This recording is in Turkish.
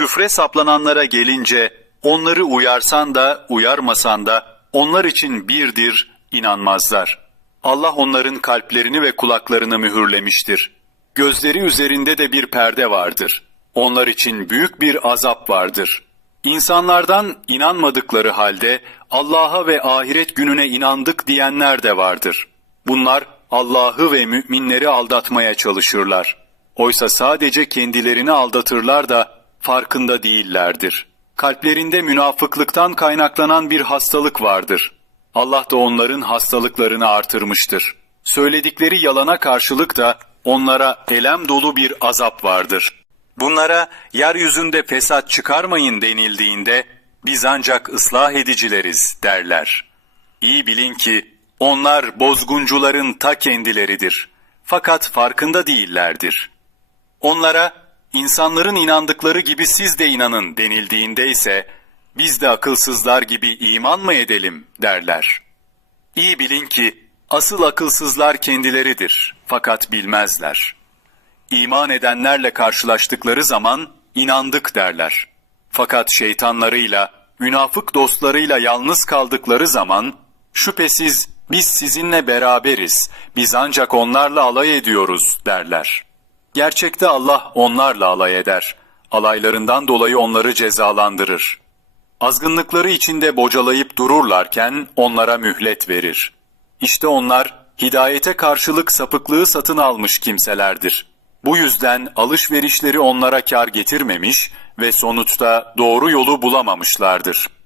küfre saplananlara gelince onları uyarsan da uyarmasan da onlar için birdir, inanmazlar. Allah onların kalplerini ve kulaklarını mühürlemiştir. Gözleri üzerinde de bir perde vardır. Onlar için büyük bir azap vardır. İnsanlardan inanmadıkları halde Allah'a ve ahiret gününe inandık diyenler de vardır. Bunlar Allah'ı ve müminleri aldatmaya çalışırlar. Oysa sadece kendilerini aldatırlar da farkında değillerdir. Kalplerinde münafıklıktan kaynaklanan bir hastalık vardır. Allah da onların hastalıklarını artırmıştır. Söyledikleri yalana karşılık da onlara elem dolu bir azap vardır. Bunlara yeryüzünde fesat çıkarmayın denildiğinde biz ancak ıslah edicileriz derler. İyi bilin ki onlar bozguncuların ta kendileridir. Fakat farkında değillerdir. Onlara insanların inandıkları gibi siz de inanın denildiğinde ise biz de akılsızlar gibi iman mı edelim derler. İyi bilin ki asıl akılsızlar kendileridir fakat bilmezler. İman edenlerle karşılaştıkları zaman inandık derler. Fakat şeytanlarıyla, münafık dostlarıyla yalnız kaldıkları zaman şüphesiz biz sizinle beraberiz, biz ancak onlarla alay ediyoruz derler. Gerçekte Allah onlarla alay eder. Alaylarından dolayı onları cezalandırır. Azgınlıkları içinde bocalayıp dururlarken onlara mühlet verir. İşte onlar hidayete karşılık sapıklığı satın almış kimselerdir. Bu yüzden alışverişleri onlara kar getirmemiş ve sonuçta doğru yolu bulamamışlardır.''